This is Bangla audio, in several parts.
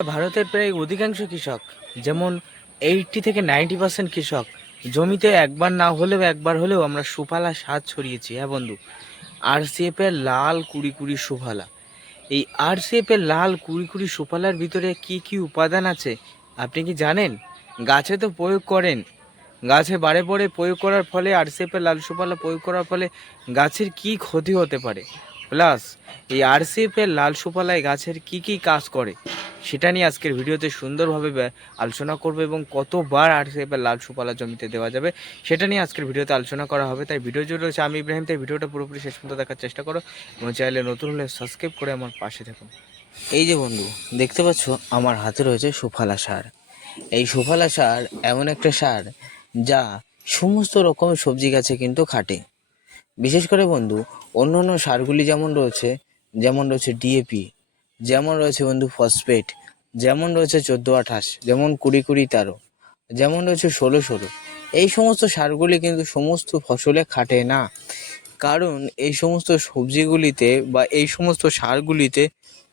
ভারতের প্রায় অধিকাংশ কৃষক, যেমন এইটটি থেকে নাইনটি পার্সেন্ট কৃষক, জমিতে একবার না হলেও একবার হলেও আমরা সুফালা সার ছড়িয়েছি হ্যাঁ বন্ধু? আরসিএফ এর লাল কুড়ি কুড়ি সুফালা। এই আরসিএফ এর লাল কুড়ি কুড়ি সুফালার ভিতরে কি কি উপাদান আছে, আপনি কি জানেন? গাছে তো প্রয়োগ করেন। গাছে বারে বারে প্রয়োগ করার ফলে আরসিএফ এর লাল সুফালা প্রয়োগ করার ফলে গাছের কি ক্ষতি হতে পারে? প্লাস এই আরসিএফ এর লাল সুফালায় গাছের কি কি কাজ করে? সেটা নিয়ে আজকের ভিডিওতে সুন্দরভাবে আলোচনা করব এবং কতবার আর এবার লাল সুপালা জমিতে দেওয়া যাবে, সেটা নিয়ে আজকের ভিডিওতে আলোচনা করা হবে। তাই ভিডিও জুড়ে রয়েছে আমি ইব্রাহিম, তাই ভিডিওটা পুরোপুরি শেষ পর্যন্ত দেখার চেষ্টা করো এবং চাইলে নতুন হলে সাবস্ক্রাইব করে আমার পাশে থাকুন এই যে বন্ধু, দেখতে পাচ্ছ আমার হাতে রয়েছে সুফালা সার। এই সুফালা সার এমন একটা সার যা সমস্ত রকমের সবজি গাছে কিন্তু খাটে। বিশেষ করে বন্ধু অন্য অন্য সারগুলি যেমন রয়েছে যেমন রয়েছে ডিএপি যেমন রয়েছে বন্ধু ফসফেট যেমন রয়েছে চোদ্দ আঠাশ, যেমন কুড়ি কুড়ি তেরো, যেমন রয়েছে ষোলো ষোলো। এই সমস্ত সারগুলি কিন্তু সমস্ত ফসলে খাটে না। কারণ এই সমস্ত সবজিগুলিতে বা এই সমস্ত সারগুলিতে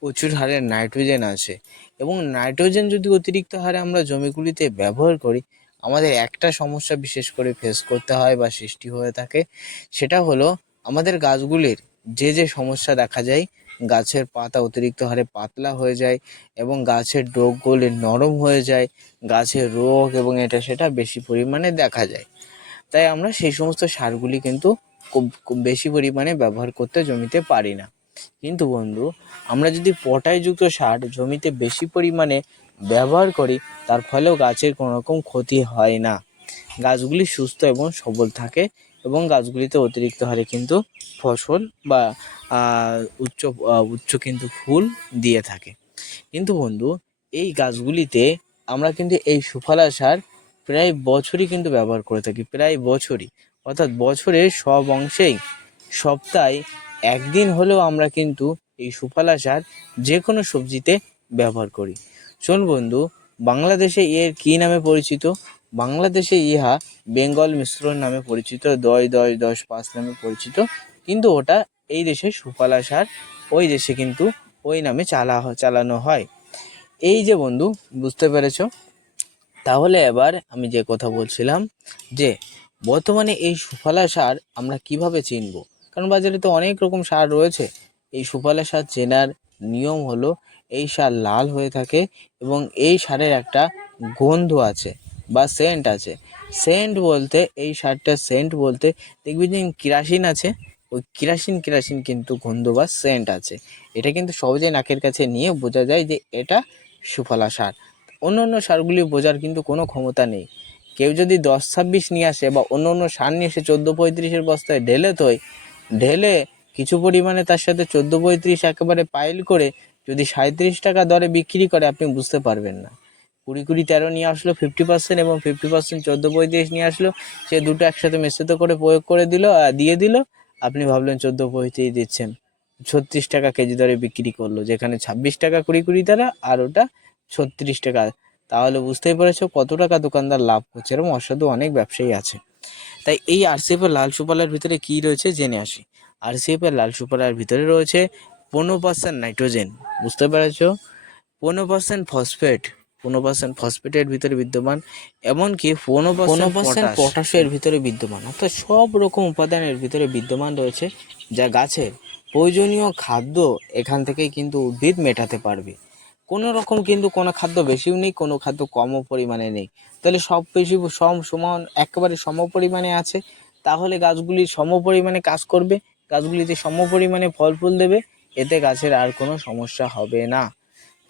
প্রচুর হারে নাইট্রোজেন আছে। এবং নাইট্রোজেন যদি অতিরিক্ত হারে আমরা জমিগুলিতে ব্যবহার করি, আমাদের একটা সমস্যা বিশেষ করে ফেস করতে হয় বা সৃষ্টি হয়ে থাকে, সেটা হলো আমাদের গাছগুলির যে যে সমস্যা দেখা যায় গাছের পাতা অতিরিক্ত হারে পাতলা হয়ে যায় এবং গাছের ডোকগুলি নরম হয়ে যায়, গাছের রোগ এবং এটা সেটা বেশি পরিমাণে দেখা যায়। তাই আমরা সেই সমস্ত সারগুলি কিন্তু খুব বেশি পরিমাণে ব্যবহার করতে জমিতে পারি না। কিন্তু বন্ধু, আমরা যদি পটাশযুক্ত সার জমিতে বেশি পরিমাণে ব্যবহার করি, তার ফলেও গাছের কোনো রকম ক্ষতি হয় না। গাছগুলি সুস্থ এবং সবল থাকে এবং গাছগুলিতে অতিরিক্ত হারে কিন্তু ফসল বা উচ্চ উচ্চ কিন্তু ফুল দিয়ে থাকে। কিন্তু বন্ধু, এই গাছগুলিতে আমরা কিন্তু এই সুফলা সার প্রায় বছরই কিন্তু ব্যবহার করে থাকি, প্রায় বছরই। অর্থাৎ বছরের সব অংশেই সপ্তাহে একদিন হলেও আমরা কিন্তু এই সুফলা সার যে কোনো সবজিতে ব্যবহার করি। শোন বন্ধু, বাংলাদেশে এর কী নামে পরিচিত? বাংলাদেশে ইহা বেঙ্গল মিশ্রণ নামে পরিচিত দশ দশ দশ পাঁচ নামে পরিচিত। কিন্তু ওটা এই দেশে সুফলা সার, ওই দেশে কিন্তু ওই নামে চালা চালানো হয়। এই যে বন্ধু, বুঝতে পেরেছ? তাহলে এবার আমি যে কথা বলছিলাম, যে বর্তমানে এই সুফলা সার আমরা কীভাবে চিনব? কারণ বাজারে তো অনেক রকম সার রয়েছে। এই সুফলা সার চেনার নিয়ম হলো, এই সার লাল হয়ে থাকে এবং এই সারের একটা গন্ধ আছে। বা সেন্ট আছে। সেন্ট বলতে, এই সারটার সেন্ট বলতে, দেখবি যে কিরাসিন আছে, ওই কিরাসিন কিরাসিন কিন্তু গন্ধ বা সেন্ট আছে। এটা কিন্তু সহজে নাকের কাছে নিয়ে বোঝা যায় যে এটা সুফলা সার। অন্য অন্য সারগুলি বোঝার কিন্তু কোনো ক্ষমতা নেই। কেউ যদি দশ ছাব্বিশ নিয়ে আসে বা অন্য অন্য সার নিয়ে এসে চোদ্দ পঁয়ত্রিশের বস্তায় ঢেলে তোয় ঢেলে কিছু পরিমাণে তার সাথে চোদ্দ পঁয়ত্রিশ একেবারে পাইল করে যদি সাঁত্রিশ টাকা দরে বিক্রি করে, আপনি বুঝতে পারবেন না। কুড়ি কুড়ি তেরো নিয়ে আসলো ফিফটি পার্সেন্ট এবং ফিফটি পার্সেন্ট চোদ্দ পঁয়ত্রিশ নিয়ে আসলো। সে দুটো একসাথে মিশ্রিত করে প্রয়োগ করে দিল দিয়ে দিল। আপনি ভাবলেন চোদ্দ পঁয়ত্রিশ দিচ্ছেন। ছত্রিশ টাকা কেজি দরে বিক্রি করল, যেখানে ছাব্বিশ টাকা কুড়ি কুড়ি তারা আর ওটা ছত্রিশ টাকা। তাহলে বুঝতেই পেরেছ কত টাকা দোকানদার লাভ করছে, এরকম অসাধু অনেক ব্যবসায়ী আছে। তাই এই আরসিএফ এর লাল সুপালার ভিতরে কি রয়েছে জেনে আসি। আরসিএফ এর লাল সুপালার ভিতরে রয়েছে পনেরো পার্সেন্ট নাইট্রোজেন, বুঝতে পেরেছ? পনেরো পার্সেন্ট ফসফেট পনেরো পার্সেন্ট ফসফেটের ভিতরে বিদ্যমান এমনকি পনেরো পনেরো পার্সেন্ট পটাশের ভিতরে বিদ্যমান। অর্থাৎ সব রকম উপাদানের ভিতরে বিদ্যমান রয়েছে যা গাছের প্রয়োজনীয় খাদ্য এখান থেকেই কিন্তু উদ্ভিদ মেটাতে পারবে। কোনো রকম কিন্তু কোনো খাদ্য বেশিও নেই কোনো খাদ্য কমও পরিমাণে নেই। তাহলে সব বেশি সম সমান একেবারে সম পরিমাণে আছে তাহলে গাছগুলি সম পরিমাণে কাজ করবে গাছগুলিতে সম পরিমাণে ফল ফুল দেবে এতে গাছের আর কোনো সমস্যা হবে না।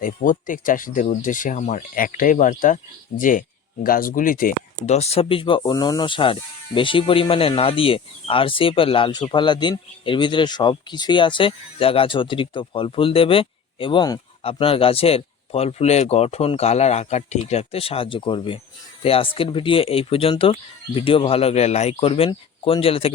তাই প্রত্যেক চাষিদের উদ্দেশ্যে আমার একটাই বার্তা যে গাছগুলিতে দশ ছাব্বিশ বা অন্য অন্য সার বেশি পরিমাণে না দিয়ে আর এর লাল সুফালা দিন। এর ভিতরে সব কিছুই আছে যা গাছ অতিরিক্ত ফল ফুল দেবে এবং আপনার গাছের ফল ফুলের গঠন, কালার, আকার ঠিক রাখতে সাহায্য করবে। তাই আজকের ভিডিও এই পর্যন্ত। ভিডিও ভালো লাগলে লাইক করবেন। কোন জেলা থেকে